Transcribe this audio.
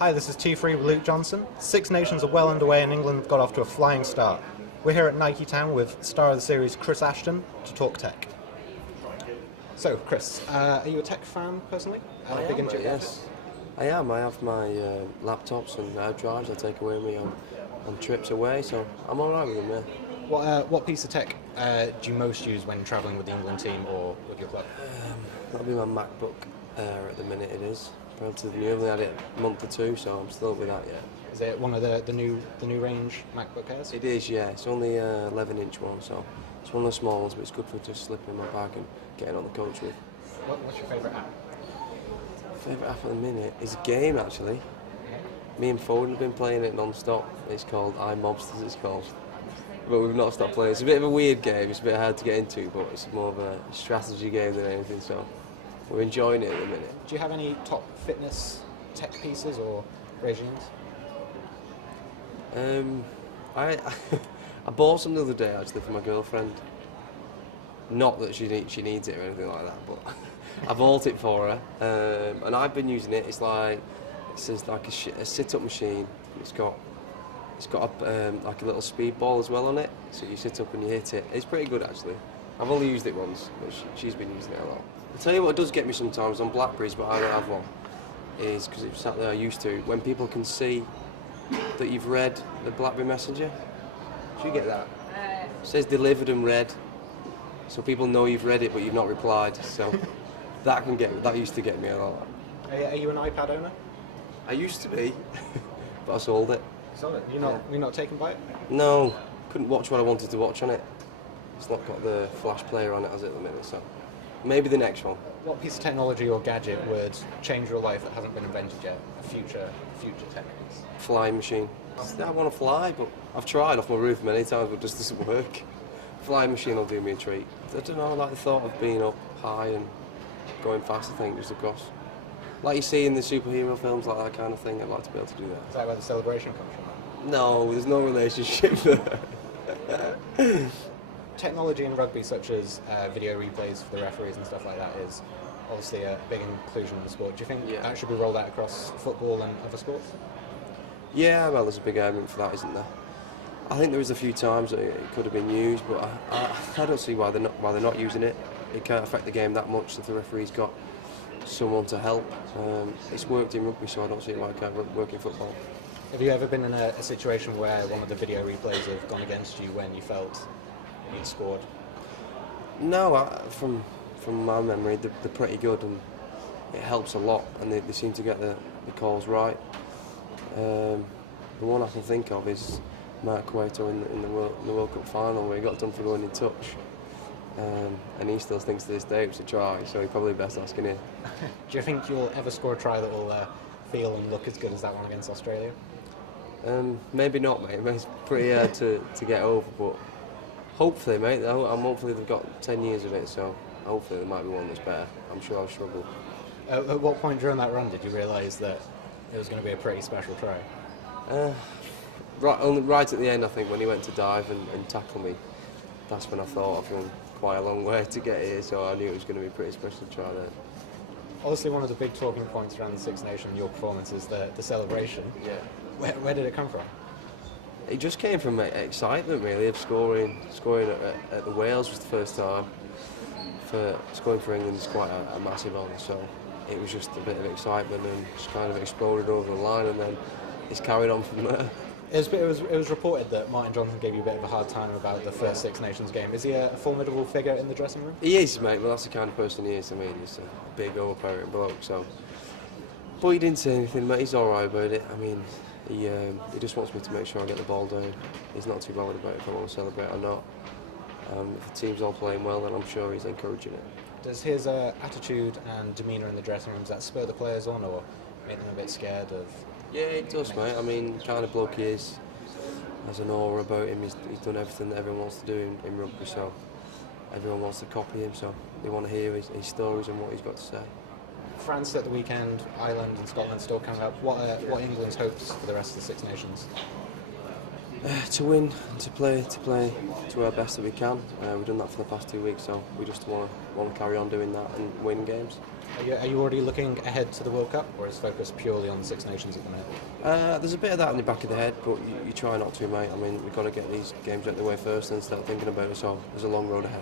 Hi, this is T3 with Luke Johnson. Six Nations are well underway and England have got off to a flying start. We're here at Nike Town with star of the series Chris Ashton to talk tech. So, Chris, are you a tech fan personally? I am, yes. I am. I have my laptops and hard drives I take away with me on trips away, so I'm alright with them, yeah. What piece of tech do you most use when travelling with the England team or with your club? That'll be my MacBook at the minute. It is relatively new. I've only had it a month or two, so I'm still with that yet. Is it one of the new range MacBook Airs? It is, yeah. It's only an 11-inch one, so it's one of the small ones, but it's good for just slipping in my bag and getting on the coach with. What's your favourite app? Favourite app at the minute is a game, actually. Me and Foden have been playing it non-stop. It's called iMobsters, it's called. But we've not stopped playing. It's a bit of a weird game. It's a bit hard to get into, but it's more of a strategy game than anything, so we're enjoying it at the minute. Do you have any top fitness tech pieces or regimes? I bought some the other day, actually, for my girlfriend. Not that she needs it or anything like that, but I bought it for her, and I've been using it. It's like a sit-up machine. It's got like a little speed ball as well on it, so you sit up and you hit it. It's pretty good, actually. I've only used it once, but she's been using it a lot. I'll tell you what does get me sometimes on Blackberries, but I don't have one, is because it's sat there I used to, when people can see that you've read the Blackberry Messenger. Do you get that? It says delivered and read, so people know you've read it but you've not replied, so that used to get me a lot. Are you an iPad owner? I used to be, but I sold it. You sold it? You're not taken by it? No, couldn't watch what I wanted to watch on it. It's not got the flash player on it, has it, at the minute, so maybe the next one. What piece of technology or gadget would change your life that hasn't been invented yet? A future tech piece? Flying machine. I want to fly, but I've tried off my roof many times, but it just doesn't work. Flying machine will do me a treat. I don't know, I like the thought of being up high and going fast, I think, just across. Like you see in the superhero films, like that kind of thing, I'd like to be able to do that. Is that where the celebration comes from? No, there's no relationship there. Technology in rugby, such as video replays for the referees and stuff like that, is obviously a big inclusion in the sport. Do you think that should be rolled out across football and other sports? Yeah, well, there's a big argument for that, isn't there? I think there was a few times that it could have been used, but I don't see why they're not using it. It can't affect the game that much if the referee's got someone to help. It's worked in rugby, so I don't see why it can't work in football. Have you ever been in a situation where one of the video replays have gone against you when you felt you'd scored? No, from my memory, they're pretty good, and it helps a lot, and they seem to get the calls right. The one I can think of is Mark Cueto in the World Cup final, where he got done for going in touch, and he still thinks to this day it was a try, so he probably best asking him. Do you think you'll ever score a try that will feel and look as good as that one against Australia? Maybe not, mate. It's pretty hard to get over, but hopefully, mate. Hopefully they've got 10 years of it, so hopefully there might be one that's better. I'm sure I'll struggle. At what point during that run did you realise that it was going to be a pretty special try? Right at the end, I think, when he went to dive and tackle me, that's when I thought I've gone quite a long way to get here, so I knew it was going to be a pretty special try there. Obviously, one of the big talking points around the Six Nations, your performance, is the celebration. Yeah. Where did it come from? It just came from excitement, really, of scoring at the Wales was the first time. Scoring for England is quite a massive honour, so it was just a bit of excitement and just kind of exploded over the line, and then it's carried on from there. It was reported that Martin Johnson gave you a bit of a hard time about the first Six Nations game. Is he a formidable figure in the dressing room? He is, mate. Well, that's the kind of person he is. I mean, he's a big, overpowering bloke. So, but he didn't say anything, mate. He's all right about it. I mean, he just wants me to make sure I get the ball down. He's not too bothered about if I want to celebrate or not. If the team's all playing well, then I'm sure he's encouraging it. Does his attitude and demeanour in the dressing room, does that spur the players on or make them a bit scared of? Yeah, it does, mate. I mean, kind of bloke he is. Has an aura about him. He's done everything that everyone wants to do in rugby, so everyone wants to copy him, so they want to hear his stories and what he's got to say. France at the weekend, Ireland and Scotland still coming up. What are England's hopes for the rest of the Six Nations? To win, to play to our best that we can. We've done that for the past 2 weeks, so we just want to carry on doing that and win games. Are you already looking ahead to the World Cup, or is focus purely on the Six Nations at the minute? There's a bit of that in the back of the head, but you try not to, mate. I mean, we've got to get these games out of the way first and start thinking about it, so there's a long road ahead.